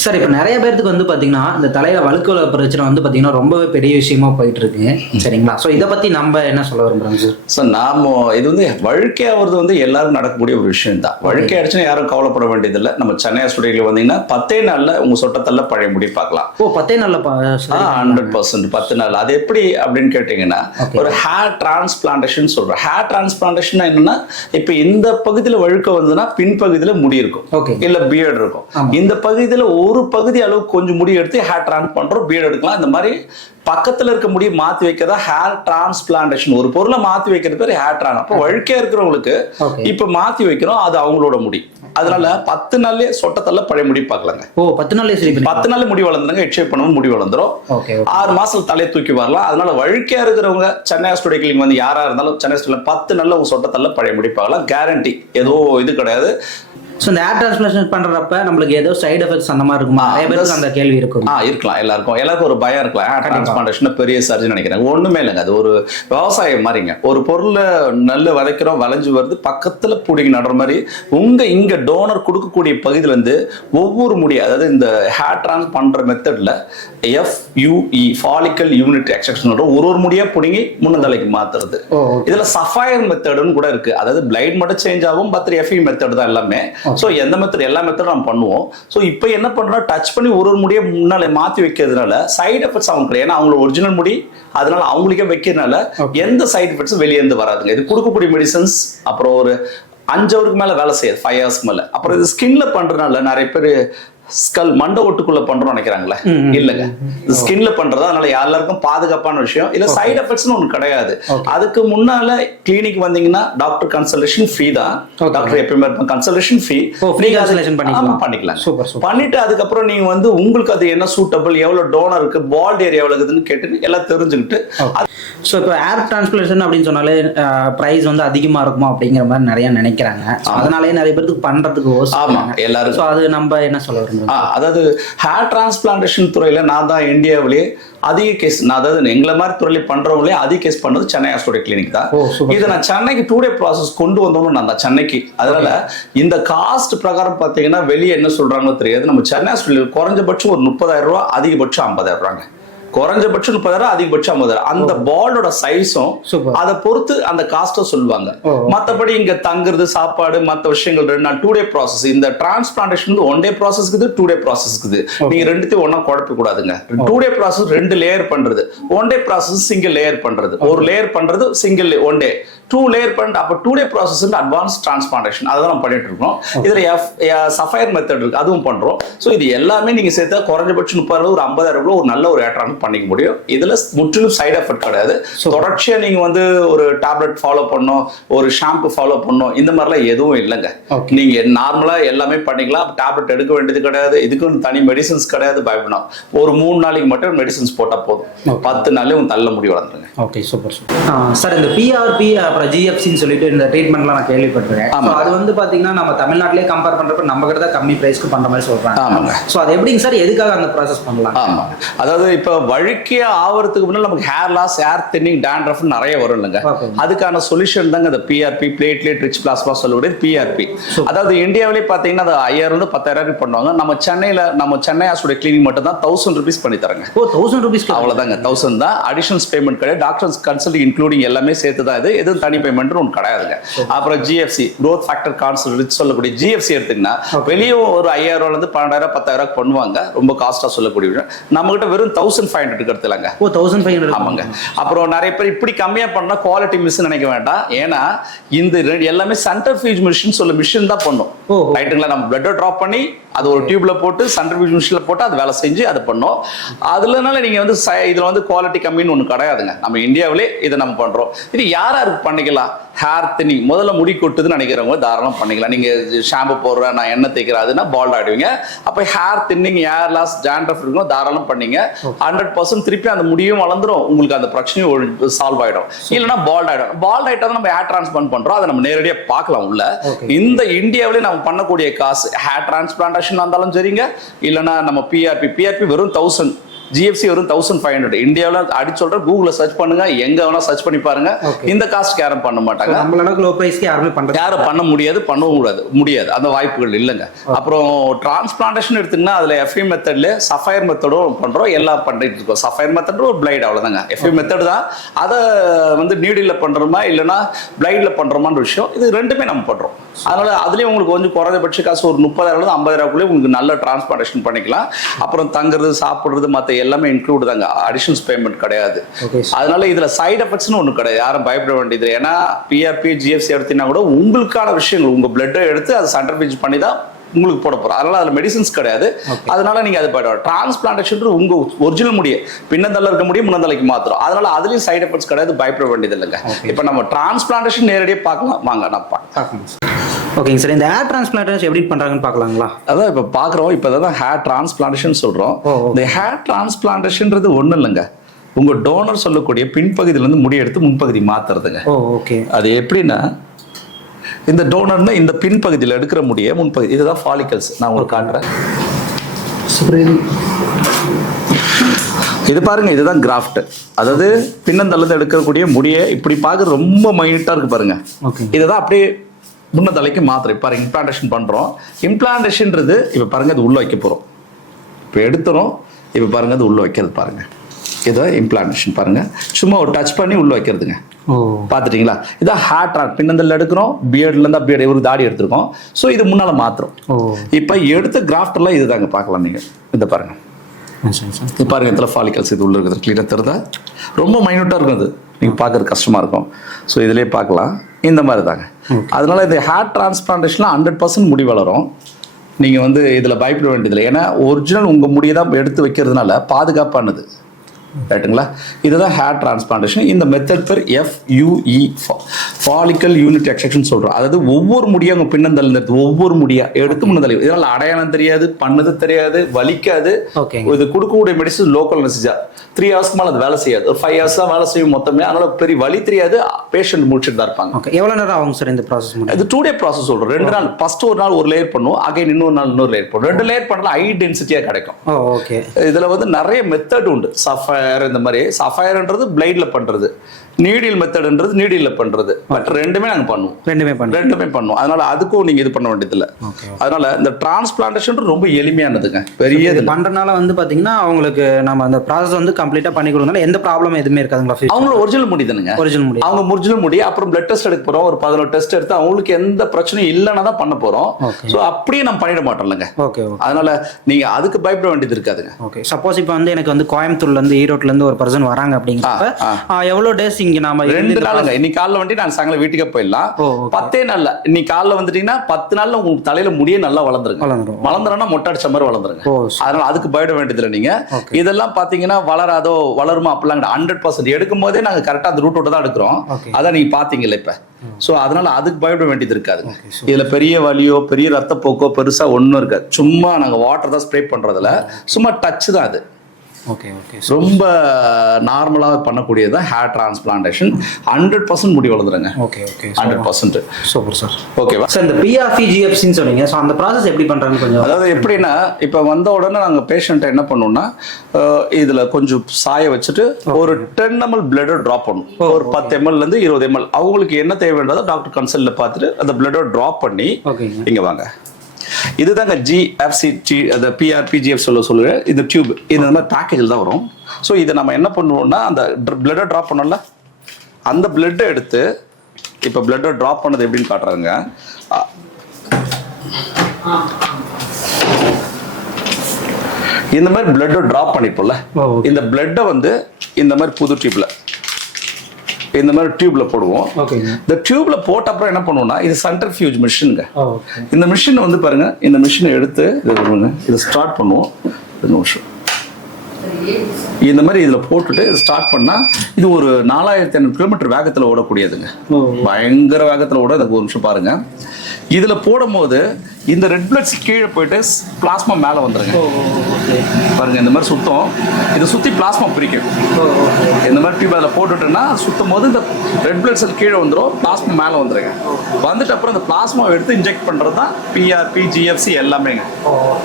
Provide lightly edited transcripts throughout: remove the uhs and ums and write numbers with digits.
Sir இப்போ நிறைய பேருக்கு வந்து பார்த்தீங்கன்னா இந்த தலையில வழுக்குல பிரச்சனை வந்து பார்த்தீங்கன்னா ரொம்பவே பெரிய விஷயமா போயிட்டு இருக்கு சரிங்களா. ஸோ இதை பற்றி நம்ம என்ன சொல்ல விரும்புறோங்க சார்? ஸோ நாம இது வந்து வழுக்கை ஆகிறது வந்து எல்லாரும் நடக்கக்கூடிய ஒரு விஷயம் தான். வழுக்கை அடிச்சுன்னா யாரும் கவலைப்பட வேண்டியதில்லை. நம்ம சென்னை ஸ்டுடியோவில் வந்தீங்கன்னா 10 நாள்ல உங்க சொட்டத்தல்ல பழைய முடி பார்க்கலாம். 10 நாள்ல 100% 10 நாள். அது எப்படி அப்படின்னு கேட்டீங்கன்னா ஒரு ஹேர் டிரான்ஸ்பிளான்டேஷன் சொல்றோம். ஹேர் டிரான்ஸ்பிளான்டேஷன் என்னன்னா இப்ப இந்த பகுதியில் வழுக்க வந்ததுன்னா பின்பகுதியில் முடி இருக்கும் இல்ல பியர்டு இருக்கும். இந்த பகுதியில் ஒரு பகுதி அளவுக்கு கொஞ்சம் முடி எடுத்து ஹேர் டிரான்ஸ் பண்றோம், பியர்டு எடுக்கலாம். இந்த மாதிரி பக்கத்துல இருக்க முடிய மாத்தி வைக்கிறதா ஹேர் டிரான்ஸ்பிளான்டேஷன். ஒரு பொருளை மாத்தி வைக்கிறது பேர் ஹேர் டிரான். அப்போ வழுக்கையா இருக்கிறவங்களுக்கு இப்ப மாத்தி வைக்கிறோம், அது அவங்களோட முடி. அதனால 10 நாள்லயே சொட்டத்தல்ல பழைய முடி பார்க்கலாங்க. 10 நாள்லயே சரி 10 நாள்ல முடி வளர்ந்துருங்க. ஹெட் பண்ணவும் முடி வளர்ந்துரும். 6 மாசத்துல தலையை தூக்கி வரலாம். அதனால வழுக்கையா இருக்கிறவங்க சென்னை ஸ்டுடியோ கிளினிக் வந்து யாரா இருந்தாலும் சென்னை ஸ்டுடியோல 10 நாள்ல உங்க சொட்டத்தல்ல பழைய முடி பார்க்கலாம். கேரண்டி, ஏதோ இது கிடையாது. ஸோ இந்த ஹேர் டிரான்ஸ்பிளான்டேஷன் பண்றப்ப நம்மளுக்கு ஏதோ சைடு எஃபெக்ட்ஸ் அந்த மாதிரி இருக்குமா? நிறைய பேருக்கு அந்த கேள்வி இருக்கும். இருக்கலாம். எல்லாருக்கும் ஒரு பயம் இருக்கலாம். ஹேர் டிரான்ஸ்பிளான்டேஷன் பெரிய சர்ஜரி நினைக்கிறாங்க. ஒண்ணுமே இல்லைங்க. அது ஒரு விவசாயம் மாதிரிங்க. ஒரு பொருளை நல்ல விதைக்கிறோம், வளைஞ்சு வருது, பக்கத்துல பிடிங்கி நடுற மாதிரி இங்க டோனர் கொடுக்கக்கூடிய பகுதியில இருந்து ஒவ்வொரு முடியும், அதாவது இந்த ஹேர் டிரான்ஸ் பண்ற மெத்தட்ல FUE ஃபாலிக்கல் யூனிட் எக்ஸ்ட்ராக்ஷன் ஒரு முடியா பிடிங்கி முன்னந்தலைக்கு மாத்துறது. இதுல சஃபயர் மெத்தடுன்னு கூட இருக்கு. அதாவது பிளைட் மட்டும் சேஞ்ச் ஆகும். FE மெத்தட் தான் எல்லாமே. சோ எந்த மெத்தட் எல்லா மெத்தடும் நம்ம பண்ணுவோம். சோ இப்போ என்ன பண்றோம், டச் பண்ணி ஒரு முடியை முன்னால மாத்தி வைக்கிறதுனால சைடு எஃபெக்ட்ஸ் அவங்க கிடையாது. ஏன்னா அவங்களோட ஒரிஜினல் முடி, அதனால அவங்களுக்கே வைக்கிறதுனால எந்த சைடு எஃபெக்ட்ஸும் வெளியே இருந்து வராதுங்க. இது கொடுக்கக்கூடிய மெடிசன்ஸ் அப்புறம் ஒரு 5 ஹவருக்கு மேல வேலை செய்யாது, 5 ஹவர்ஸ் மேல. அப்புறம் இது ஸ்கின்ல பண்றதுனால நிறைய பேர் ஸ்கல் மண்டை ஒட்டுக்குள்ள பண்றோம் நினைக்கிறாங்களே, இல்லங்க. ஸ்கின்ல பண்றது அதனால எல்லாருக்கும் பாதுகாப்பான விஷயம். இல்ல சைடு எஃபெக்ட்ஸ்னு ஒண்ணு கிடையாது. அதுக்கு முன்னால கிளினிக் வந்தீங்கன்னா டாக்டர் கன்சல்டேஷன் ஃப்ரீ தான். டாக்டர் எப்பயுமே கன்சல்டேஷன் ஃப்ரீ பண்ணிக்கலாம். பண்ணிட்டு அதுக்கப்புறம் நீங்க வந்து உங்களுக்கு அது என்ன சூட்டபிள், எவ்வளவு டோனர் இருக்கு, பால்ட் ஏரியா எவ்வளவு இருக்குதுன்னு கேட்டு எல்லாம் தெரிஞ்சுக்கிட்டு. ஸோ இப்போ ஹேர் டிரான்ஸ்பிளான்டேஷன் அப்படின்னு சொன்னாலே பிரைஸ் வந்து அதிகமா இருக்குமா அப்படிங்கிற மாதிரி நிறைய நினைக்கிறாங்க. அதனாலே நிறைய பேருக்கு பண்றதுக்கு எல்லாரும் அது நம்ம என்ன சொல்ல வரோம். அதாவது ஹேர் டிரான்ஸ்பிளான்டேஷன் துறையில நான் தான் இந்தியாவிலேயே அதிக கேஸ், அதாவது எங்களை மாதிரி துறையில பண்றவங்களே அதிக கேஸ் பண்ணது சென்னை ஸ்டுடியோ கிளினிக் தான். இதை நான் சென்னைக்கு 2 டே ப்ராசஸ் கொண்டு வந்தோம்னு நான் தான் சென்னைக்கு. அதனால இந்த காஸ்ட் பிரகாரம் பாத்தீங்கன்னா வெளியே என்ன சொல்றாங்களோ தெரியாது. நம்ம சென்னை ஸ்டுடியோ குறைஞ்சபட்சம் ஒரு 30,000 ரூபாய், அதிகபட்சம் 50,000 ரூபாங்க. குறைஞ்சபட்சம் 30,000, அதிகபட்சம் 50,000. அந்த பாலோட சைஸும் அதை பொறுத்து அந்த காஸ்ட சொல்லுவாங்க. மத்தபடி இங்க தங்குறது, சாப்பாடு, மத்த விஷயங்கள் 2 டே ப்ராசஸ். இந்த டிரான்ஸ்பிளான்டேஷன் 1 டே ப்ராசஸ், 2 டே ப்ராசஸ். நீங்க ரெண்டுத்தையும் ஒன்னா குழப்ப கூடாதுங்க. 2 டே ப்ராசஸ் 2 லேயர் பண்றது, 1 டே ப்ராசஸ் சிங்கிள் லேயர் பண்றது, ஒரு லேயர் பண்றது சிங்கிள் 1 டே, 2 லேயர் பண்ணிட்டு அப்ப 2 டே ப்ராசஸ் அட்வான்ஸ் டிரான்ஸ்பிளான்டேஷன் அதான் நம்ம பண்ணிட்டு இருக்கோம். இதுல சஃபயர் மெத்தட் இருக்கு, அதுவும் பண்றோம். சோ இது எல்லாமே நீங்க சேர்த்தா குறைஞ்சபட்சம் 30,000 ஒரு 50,000 ஒரு நல்ல ஒரு ஏற்றம் பண்ணிக்க முடியும். இதுல முற்றிலும் சைடு எஃபெக்ட் கிடையாது. தொடர்ச்சியா நீங்க வந்து ஒரு டேப்லெட் ஃபாலோ பண்ணணும், ஒரு ஷாம்பு ஃபாலோ பண்ணணும், இந்த மாதிரிலாம் எதுவும் இல்லைங்க. நீங்க நார்மலா எல்லாமே பண்ணிக்கலாம். டேப்லெட் எடுக்க வேண்டியது கிடையாது. இதுக்கு தனி மெடிசன்ஸ் கிடையாது, பயப்படணும். ஒரு 3 நாளைக்கு மட்டும் மெடிசன்ஸ் போட்டா போதும். 10 நாள்லயே உங்க தள்ள முடி வளர்ந்துருங்க. Okay, super super. சார் இந்த PRP அப்புறம் GFCன்னு சொல்லிட்டு இந்த ட்ரீட்மெண்ட்லாம் நான் கேள்விப்பட்டிருக்கேன். அது வந்து பாத்தீங்கன்னா நம்ம தமிழ்நாட்டிலே கம்பேர் பண்றப்ப நம்ம கிட்ட தான் கம்மி பிரைஸ்க்கு பண்ற மாதிரி சொல்றாங்க. ஆமாங்க. சோ அது எப்படிங்க சார், எதுக்காக அந்த ப்ராசஸ் பண்ணலாம்? ஆமா, அதாவது இப்ப வழுக்கையா ஆவறதுக்கு முன்னாடி நமக்கு hair loss, hair thinning, dandruff நிறைய வரும் இல்லைங்க. அதுக்கான சொல்யூஷன் தாங்க இந்த PRP, பிளேட்லெட் ரிச் பிளாஸ்மா சொல்லக்கூடிய PRP. அதாவது இந்தியாவிலே பாத்தீங்கன்னா அது 5,000 to 10,000 பண்ணுவாங்க. நம்ம சென்னை ஸ்டுடியோ கிளினிக் மட்டும் தான் 1,000 rupees பண்ணி தராங்க. 1,000 rupees அவ்வளவுதாங்க. 1,000 தான். அடிஷனல் பேமெண்ட் கிடையாது. டாக்டர்ஸ் கன்சல்ட் இன்க்ளூடிங் எல்லாமே சேர்த்து தான். இது எதுவும் தனி பேமெண்ட் ஒன்று கிடையாதுங்க. அப்புறம் GFC, growth factor concentrate சொல்லக்கூடிய GFC எடுத்தீங்கன்னா வெளியே ஒரு 5,000 இருந்து 12,000 10,000 பண்ணுவாங்க. ரொம்ப காஸ்டா சொல்லக்கூடிய நம்ம கிட்ட வெறும் 1,500 எடுத்துலாங்க. 1,500. ஆமாங்க. அப்புறம் நிறைய பேர் இப்படி கம்மியா பண்ணா குவாலிட்டி மிஸ் நினைக்க வேண்டாம். ஏன்னா இந்த எல்லாமே சென்ட்ரிஃபியூஜ் மிஷின் சொல்ல மிஷின் தான் பண்ணும். ரைட்டுங்களா? நம்ம பிளட் டிராப் பண்ணி அது ஒரு டியூப்ல போட்டு சென்ட்ரிஃபியூஜ் மிஷின்ல போட்டு அது வேலை செஞ்சு அது பண்ணோம். அதுலனால நீங்க வந்து இதுல வந்து குவாலிட்டி கம்மின்னு ஒண்ணு கிடையாதுங்க. நம்ம இந்தியாவிலே இதை நம்ம பண்றோம். இது யாருக்கு பண்ணிக்கலாம்? ஹேர் தின்னிங், முதல்ல முடி கொட்டுதுன்னு நினைக்கிறவங்க தாராளம் பண்ணிக்கலாம். நீங்க ஷாம்பு போடுறேன், நான் எண்ணெய் தேய்க்கிறேன், அதுனா பால்ட் ஆயிடுவீங்க. அப்ப hair thinning, hair loss, dandruff இருக்கும், தாராளம் பண்ணீங்க. 100% திருப்பி அந்த முடியும் வளர்ந்துரும், உங்களுக்கு அந்த பிரச்சனையும் சால்வ் ஆயிடும். இல்லைன்னா பால்ட் ஆயிடும். பால்ட் ஆயிட்டா நம்ம ஹேர் டிரான்ஸ்பிளான்ட் பண்றோம், அதை நம்ம நேரடியா பார்க்கலாம் உள்ள. இந்த இந்தியாவிலே நம்ம பண்ணக்கூடிய காசு ஹேர் டிரான்ஸ்பிளான்டேஷன் இருந்தாலும் சரிங்க, இல்லைன்னா நம்ம PRP வெறும் 1,000 ஜிஎஃப்சி வரும் 1500. இந்தியாவில் அடி சொல்ற கூகுளில் சர்ச் பண்ணுங்க, எங்க வேணா சர்ச் பண்ணி பாருங்க. இந்த காஸ்ட் யாரும் பண்ண மாட்டாங்க. நம்மள அளவுக்கு லோ பிரைஸ்க்கு யாரும் பண்ண முடியாது, பண்ணவும் முடியாது, அந்த வாய்ப்புகள் இல்லைங்க. அப்புறம் டிரான்ஸ்பிளான்டேஷன் எடுத்தீங்கன்னா அதுல எஃப்இ மெத்தட்ல சஃபயர் மெத்தடும் பண்றோம், எல்லாம் பண்ணிட்டு இருக்கோம். சஃபயர் மெத்தட் ஒரு பிளைட், அவ்வளவுதாங்க. எஃப்இ மெத்தட் தான். அதை வந்து நீடில் பண்றோமா இல்லைன்னா பிளைட்ல பண்றோமான்ற விஷயம், இது ரெண்டுமே நம்ம பண்றோம். அதனால அதுலயும் உங்களுக்கு கொஞ்சம் குறைஞ்சபட்ச காசு ஒரு 30,000 50,000 உங்களுக்கு நல்ல டிரான்ஸ்பிளான்டேஷன் பண்ணிக்கலாம். அப்புறம் தங்குறது சாப்பிடுறது மற்ற எல்லாமே இன்க்ளூட் தாங்க, அடிஷனல் பேமெண்ட் கிடையாது. அதனால இதுல சைடு எஃபெக்ட்ஸ்னு ஒண்ணு கிடையாது, யாரும் பயப்பட வேண்டியது. ஏன்னா பிஆர்பி ஜிஎஃப்சி எடுத்தீங்கன்னா கூட உங்களுக்கான விஷயங்கள், உங்க பிளட்டை எடுத்து அதை சென்ட்ரிஃபியூஜ் பண்ணி தான் உங்களுக்கு போட போறோம். அதனால அதுல மெடிசன்ஸ் கிடையாது. அதனால நீங்க அது போயிடும். டிரான்ஸ்பிளான்டேஷன் உங்க ஒரிஜினல் முடிய பின்னந்தல்ல இருக்க முடியும் முன்னந்தலைக்கு மாத்திரம். அதனால அதுலயும் சைடு எஃபெக்ட்ஸ் கிடையாது, பயப்பட வேண்டியது இல்லைங்க. இப்ப நம்ம டிரான்ஸ்பிளான்டேஷன் நேரடியாக பார்க்கலாம் வாங்க. நான் ஓகேங்க சார். இந்த ஹேர் டிரான்ஸ்பிளான்டேஷன் எப்படி பண்றாங்கன்னு பார்க்கலாங்களா? அதான் இப்போ பார்க்குறோம். இப்போ தான் ஹேர் டிரான்ஸ்பிளான்டேஷன் சொல்கிறோம். இந்த ஹேர் டிரான்ஸ்பிளான்டேஷன்றது ஒன்றும் இல்லைங்க, உங்க டோனர் சொல்லக்கூடிய பின்பகுதியிலேருந்து முடி எடுத்து முன்பகுதி மாத்துறதுங்க. ஓகே. அது எப்படின்னா, இந்த டோனர்னா இந்த பின்பகுதியில் எடுக்கிற முடிய முன்பகுதி, இதுதான் ஃபாலிகல்ஸ். நான் உங்களுக்கு காட்டுறேன். இது பாருங்க, இதுதான் கிராஃப்ட். அதாவது பின்னந்தள்ளது எடுக்கக்கூடிய முடியை இப்படி பார்க்க ரொம்ப மைனூட்டா இருக்கு பாருங்க. இதுதான் அப்படியே முன்ன தலைக்கு மாத்திரம் பாருங்க இம்ப்ளான்டேஷன் பண்றோம். இம்ப்ளான்டேஷன்ன்றது இப்ப பாருங்க அது உள்ள வைக்க போறோம். இப்ப எடுத்துறோம். இப்ப பாருங்க அது உள்ள வைக்கிறது பாருங்க. இதான் இம்ப்ளான்டேஷன் பாருங்க. சும்மா ஒரு டச் பண்ணி உள்ள வைக்கிறதுங்க. பாத்துட்டீங்களா? இதான் ஹேர் பின்னந்தல்ல எடுக்கிறோம். பியர்ட்ல இருந்தா பியர்ட் ஒரு தாடி எடுத்திருக்கோம். ஸோ இது முன்னால மாத்திரம். இப்ப எடுத்த கிராஃப்ட் எல்லாம் இதுதாங்க பார்க்கலாம் நீங்க. இதை பாருங்க. பாருங்க இதில் ஃபாலிகல்ஸ் இது உள்ள இருக்குது. கிளீனாக தெரியுதா? ரொம்ப மைனூட்டாக இருக்கும். அது நீங்கள் பார்க்கறது கஷ்டமாக இருக்கும். ஸோ இதிலே பார்க்கலாம். இந்த மாதிரி தாங்க. அதனால இந்த ஹேர் டிரான்ஸ்பிளான்டேஷன்லாம் 100% முடி வளரும். நீங்கள் வந்து இதில் பயப்பட வேண்டியதில்லை. ஏன்னா ஒரிஜினல் உங்கள் முடியை தான் எடுத்து வைக்கிறதுனால பாதுகாப்பானது. ரைட்டுங்களா? இதுதான் ஹேர் டிரான்ஸ்பிளான்டேஷன். இந்த மெத்தட் பேர் FUE, ஃபாலிக்கல் யூனிட் எக்ஸ்ட்ராக்ஷன் சொல்றோம். அதாவது ஒவ்வொரு முடியும் அவங்க பின்னந்தல் ஒவ்வொரு முடியா எடுத்து முன்னதல். இதனால அடையாளம் தெரியாது, பண்ணது தெரியாது, வலிக்காது. இது கொடுக்கக்கூடிய மெடிசன் லோக்கல் மெசேஜா 3 ஹவர்ஸ்க்கு மேலே அது வேலை செய்யாது. ஒரு 5 ஹவர்ஸ் தான் வேலை செய்யும் மொத்தமே. அதனால பெரிய வலி தெரியாது, பேஷண்ட் முடிச்சுட்டு தான் இருப்பாங்க. எவ்வளவு நேரம் ஆகும் சார் இந்த ப்ராசஸ்? இது 2 டே ப்ராசஸ் சொல்றோம். 2 நாள். ஃபர்ஸ்ட் ஒரு நாள் ஒரு லேயர் பண்ணுவோம், அகைன் இன்னொரு நாள் இன்னொரு லேயர் பண்ணுவோம். 2 லேயர் பண்ணலாம் ஹை டென்சிட்டியா கிடைக்கும். இதுல வந்து நிறைய மெத்தட் உண்டு. இந்த மாதிரி சஃபயர்ன்றது பிளைட்ல பண்றது, நீடில் மெத்தட்ன்றது நீடில் பண்றது. பட் ரெண்டுமே நாங்க பண்ணுவோம். ரெண்டுமே பண்ணுவோம். அதனால அதுக்கும் நீங்க இது பண்ண வேண்டியது இல்ல. அதனால இந்த டிரான்ஸ்பிளான்டேஷன் ரொம்ப எளிமையானதுங்க. பெரிய இது பண்றதுனால வந்து பாத்தீங்கன்னா அவங்களுக்கு நம்ம அந்த ப்ராசஸ் வந்து கம்ப்ளீட்டா பண்ணி கொடுத்தனால எந்த ப்ராப்ளமும் எதுவுமே இருக்காதுங்களா? அவங்க ஒரிஜினல் முடி தானுங்க. அவங்க ஒரிஜினல் முடி. அப்புறம் பிளட் டெஸ்ட் எடுக்க போறோம். ஒரு 14 டெஸ்ட் எடுத்து அவங்களுக்கு எந்த பிரச்சனையும் இல்லைன்னா தான் பண்ண போறோம். ஸோ அப்படியே நம்ம பண்ணிட மாட்டோம்லங்க. அதனால நீங்க அதுக்கு பயப்பட வேண்டியது இருக்காதுங்க. ஓகே. சப்போஸ் இப்போ வந்து எனக்கு வந்து கோயம்புத்தூர்ல இருந்து ஈரோட்ல இருந்து ஒரு பர்சன் வராங்க அப்படிங்கிறப்ப எவ்வளவு டேஸ் இங்க நாம 2 நாளுங்க. இன்னைக்கு காலைல வந்துட்டு நான் சாயங்காலம் வீட்டுக்கே போயிடலாம். 10 நாள்ல இன்னைக்கு காலைல வந்துட்டீங்கன்னா 10 நாள்ல உங்க தலையில முடியே நல்லா வளர்ந்துருன்னா மொட்டை அடிச்ச மாதிரி வளர்ந்துருங்க. அதனால அதுக்கு பயப்பட வேண்டியது இல்லை. நீங்க இதெல்லாம் பாத்தீங்கன்னா வளராதோ வளருமா அப்படிலாம் 100% எடுக்கும் போதே நாங்க கரெக்டா அந்த ரூட் தான் எடுக்கிறோம். அதான் நீங்க பாத்தீங்கல்ல இப்ப. சோ அதனால அதுக்கு பயப்பட வேண்டியது இருக்காது. இதுல பெரிய வலியோ பெரிய ரத்த போக்கோ பெருசா ஒண்ணும் இருக்காது. சும்மா நாங்க வாட்டர் தான் ஸ்ப்ரே பண்றதுல சும்மா டச் தான் அது. ரொம்ப நார்மலா பண்ணக்கூடியது ஹேர் டிரான்ஸ்பிளான்டேஷன். 100% முடி வளர்ந்துருங்க. 100%. Super sir. ஓகேவா சார்? இந்த PRP GFC சொன்னீங்க. சோ அந்த process எப்படி பண்றாங்க கொஞ்சம்? அதாவது எப்படின்னா, இப்ப வந்த உடனே நாங்க பேஷண்ட் என்ன பண்ணுவோம்னா, இதுல கொஞ்சம் சாய வச்சுட்டு ஒரு 10 ml பிளட் டிராப் பண்ணும். ஒரு 10 ml இருந்து 20 ml அவங்களுக்கு என்ன தேவைன்றதை டாக்டர் கன்சல்ட்ல பார்த்துட்டு அந்த பிளட் டிராப் பண்ணி இங்க வாங்க. இதுதாங்க GFC, அந்த PRP GF சொல்லுவேன். இந்த டியூப் இந்த மாதிரி பேக்கேஜில் தான் வரும். ஸோ இதை நம்ம என்ன பண்ணுவோம்னா, அந்த பிளட்டை ட்ராப் பண்ணோம்ல, அந்த பிளட்டை எடுத்து இப்போ பிளட்டை ட்ராப் பண்ணது எப்படின்னு காட்டுறாங்க. இந்த மாதிரி பிளட்டை ட்ராப் பண்ணிப்போம்ல, இந்த பிளட்டை வந்து இந்த மாதிரி புது டியூப்ல இந்த மாதிரி டியூப்ல போடுவோம். இந்த டியூப்ல போட்ட அப்புறம் என்ன பண்ணுவோம்னா, இது சென்ட்ரிஃபியூஜ் மிஷினுங்க. இந்த மிஷின் வந்து பாருங்க, இந்த மிஷினை எடுத்து இதை ஸ்டார்ட் பண்ணுவோம். இந்த மாதிரி இதுல போட்டுட்டு ஸ்டார்ட் பண்ணா இது ஒரு 4500 கிலோமீட்டர் வேகத்துல ஓடக்கூடியதுங்க. பயங்கர வேகத்துல ஓட. ஒரு நிமிஷம் பாருங்க. இதுல போடும்போது இந்த ரெட் பிளட்ஸ் கீழே போயிட்டு பிளாஸ்மா மேல வந்துருங்க. பாருங்க இந்த மாதிரி சுத்தம், இது சுத்தி பிளாஸ்மா பிரிக்கும். இந்த மாதிரி டியூப் அதில் போட்டுட்டோம்னா சுத்தும் போது இந்த ரெட் பிளட் செல் கீழே வந்துடும், பிளாஸ்மா மேலே வந்துருங்க. வந்துட்டு அப்புறம் இந்த பிளாஸ்மா எடுத்து இன்ஜெக்ட் பண்றது தான் பிஆர்பி, ஜிஎஃப்சி எல்லாமேங்க.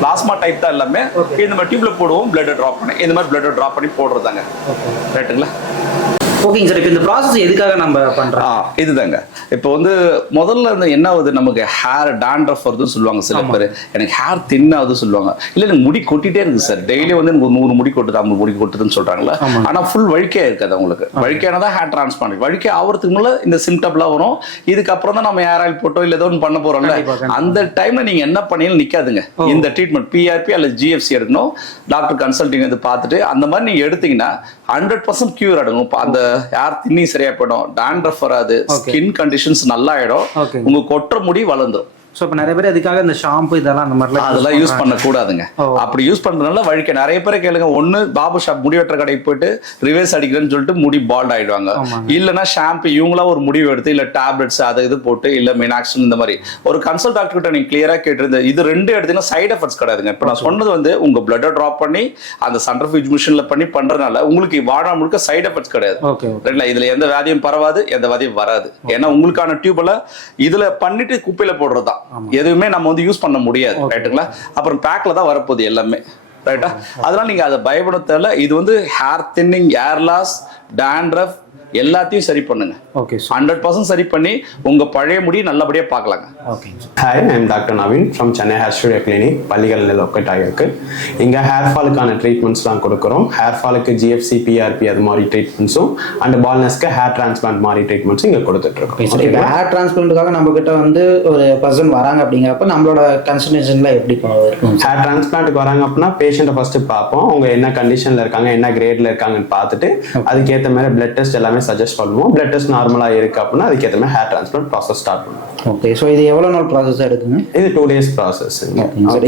பிளாஸ்மா டைப் தான் எல்லாமே. இந்த மாதிரி டியூப்ல போடுவோம், பிளட் ட்ராப் பண்ணி இந்த மாதிரி பிளட் ட்ராப் பண்ணி போடுறதாங்க. ரைட்டுங்களா? ஓகேங்க சார். இப்போ இந்த ப்ராசஸ் எதுக்காக நம்ம பண்றோம்? இதுதாங்க. இப்போ வந்து முதல்ல இருந்து என்ன ஆகுது, நமக்கு ஹேர் டாண்ட்ரஃப் வருதுன்னு சொல்லுவாங்க சில பேர். எனக்கு ஹேர் தின் ஆகுது சொல்லுவாங்க. இல்லை எனக்கு முடி கொட்டிட்டே இருக்கு சார், டெய்லி வந்து எனக்கு 100 முடி கொட்டுது, 50 முடி கொட்டுதுன்னு சொல்றாங்களா. ஆனா ஃபுல் வழுக்கையா இருக்காது உங்களுக்கு. வழுக்கையானதான் ஹேர் டிரான்ஸ்பிளான்ட். வழுக்கை ஆகிறதுக்கு முன்னால இந்த சிம்டம்லாம் வரும். இதுக்கப்புறம் தான் நம்ம ஹேர் ஆயில் போட்டோ இல்லை ஏதோ ஒன்று பண்ண போறோம்ல, அந்த டைம்ல நீங்க என்ன பண்ணியும் நிக்காதுங்க. இந்த ட்ரீட்மெண்ட் பிஆர்பி அல்லது ஜிஎஃப்சி எடுக்கணும். டாக்டர் கன்சல்டிங் வந்து பார்த்துட்டு அந்த மாதிரி நீங்க எடுத்தீங்கன்னா 100% கியூர் ஆடுங்க. அந்த ஹேர் தின்னி சரியா போயிடும், டாண்ட்ரஃப் வராது, ஸ்கின் கண்டிஷன்ஸ் நல்லா ஆயிடும், உங்க கொற்ற முடி வளர்ந்துரும். ஸோ இப்போ நிறைய பேர் அதுக்காக இந்த ஷாம்பு இதெல்லாம் அந்த மாதிரிலாம் அதெல்லாம் யூஸ் பண்ணக்கூடாதுங்க. அப்படி யூஸ் பண்றதுனால வழுக்க நிறைய பேரை கேளுங்க. ஒண்ணு பாபு ஷாப் முடி வெட்டுற கடைக்கு போயிட்டு ரிவர்ஸ் அடிக்கிறேன்னு சொல்லிட்டு முடி பால்ட் ஆயிடுவாங்க. இல்லைன்னா ஷாம்பு இவங்களா ஒரு முடிவு எடுத்து இல்ல டேப்லெட்ஸ் அதை இது போட்டு இல்ல மினாக்ஷன் இந்த மாதிரி ஒரு கன்சல்ட் டாக்டர் கிட்ட நீங்க கிளியரா கேட்டு இது ரெண்டு எடுத்தீங்கன்னா சைடு எஃபெக்ட்ஸ் கிடையாதுங்க. இப்போ நான் சொன்னது வந்து உங்க பிளட்டை ட்ராப் பண்ணி அந்த சென்ட்ரிஃபியூஜ் மிஷின்ல பண்ணி பண்றதுனால உங்களுக்கு வாழ்நாள் முழுக்க சைடு எஃபெக்ட்ஸ் கிடையாது. இதுல எந்த வியாதியும் பரவாது, எந்த வியாதியும் வராது. ஏன்னா உங்களுக்கான டியூப்ல இதுல பண்ணிட்டு குப்பையில போடுறதுதான். எதுவுமே நம்ம வந்து யூஸ் பண்ண முடியாது. ரைட்டுங்களா? அப்புறம் பேக்ல தான் வரப்போகுது எல்லாமே. ரைட்டா? அதனால நீங்க அதை பயப்பட தேவையில்ல. இது வந்து hair thinning, hair loss, dandruff எல்லாத்தையும் சரி பண்ணுங்க. ஓகே, 100% சரி பண்ணி உங்க பழைய முடி நல்லபடியா பார்க்கலாங்க. Okay. Hi, I am doctor Naveen from Chennai hair studio clinic, பள்ளிகளில் லொக்கேட் ஆகிருக்கு. இங்கே ஹேர் ஃபாலுக்கான ட்ரீட்மெண்ட்ஸ்லாம் கொடுக்குறோம். ஹேர் ஃபாலுக்கு ஜிஎஃப்சி, பிஆர்பி அது மாதிரி ட்ரீட்மெண்ட்ஸும் அண்ட் பால்னஸ்க்கு ஹேர் டிரான்ஸ்பிளான்ட் மாதிரி ட்ரீட்மெண்ட்ஸும் இங்கே கொடுத்துட்ருக்கோம். இப்போ ஹேர் டிரான்ஸ்பிளான்ட்டுக்காக நம்ம கிட்ட வந்து ஒரு பர்சன் வராங்க அப்படிங்கிறப்ப நம்மளோட கன்சல்டேஷன்ல எப்படி இருக்கும்? ஹேர் டிரான்ஸ்பிளான்ட்டுக்கு வராங்க அப்படின்னா பேஷண்ட்டை ஃபர்ஸ்ட் பார்ப்போம். அவங்க என்ன கண்டிஷனில் இருக்காங்க, என்ன கிரேட்ல இருக்காங்கன்னு பார்த்துட்டு அதுக்கேற்ற மாதிரி பிளட் டெஸ்ட் எல்லாமே சஜஸ்ட் பண்ணுவோம். பிளட் டெஸ்ட் நார்மலா இருக்கு அப்படின்னா அதுக்கேற்ற மாதிரி ஹேர் டிரான்ஸ்பிளான்ட் ப்ராசஸ் ஸ்டார்ட் பண்ணுவோம். ஓகே. ஸோ இது எவ்வளோ நாள் ப்ராசஸ் எடுக்குங்க? இது 2 days ப்ராசஸ்.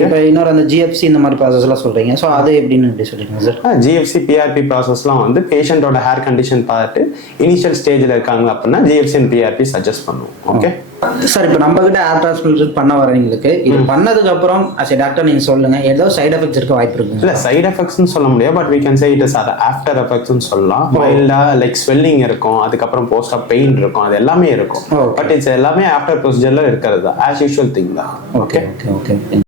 இப்போ இன்னொரு அந்த ஜிஎஃப்சி இந்த மாதிரி ப்ராசஸ் எல்லாம் சொல்றீங்க. ஸோ அது எப்படின்னு எப்படி சொல்றீங்க சார்? ஜிஎஃப்சி, பிஆர்பி ப்ராசஸ்லாம் வந்து பேஷண்டோட ஹேர் கண்டிஷன் பார்த்துட்டு இனிஷியல் ஸ்டேஜில் இருக்காங்க அப்படின்னா ஜிஎஃப்சி அண்ட் பிஆர்பி சஜஸ்ட் பண்ணுவோம். Okay sir. இப்போ நம்ம கிட்ட ஹேர் டிரான்ஸ்பிளான்ட் பண்ண வரவங்களுக்கு இது பண்ணதுக்கு அப்புறம் as a டாக்டர் நீங்க சொல்லுங்க, ஏதோ சைடு எஃபெக்ட்ஸ் இருக்க வாய்ப்பு இருக்கு? இல்ல, சைடு எஃபெக்ட்ஸ்னு சொல்ல முடியாது. But we can say it is after எஃபெக்ட்ஸ்னு சொல்லலாம். மைல்டா லைக் ஸ்வெல்லிங் இருக்கும், அதுக்கப்புறம் போஸ்ட் ஆஃப் பெயின் இருக்கும், அது எல்லாமே இருக்கும். பட் இட்ஸ் எல்லாமே ஆஃப்டர் ப்ரொசீஜர்ல இருக்கிறது தான், ஆஸ் யூஷுவல் திங் தான். ஓகே.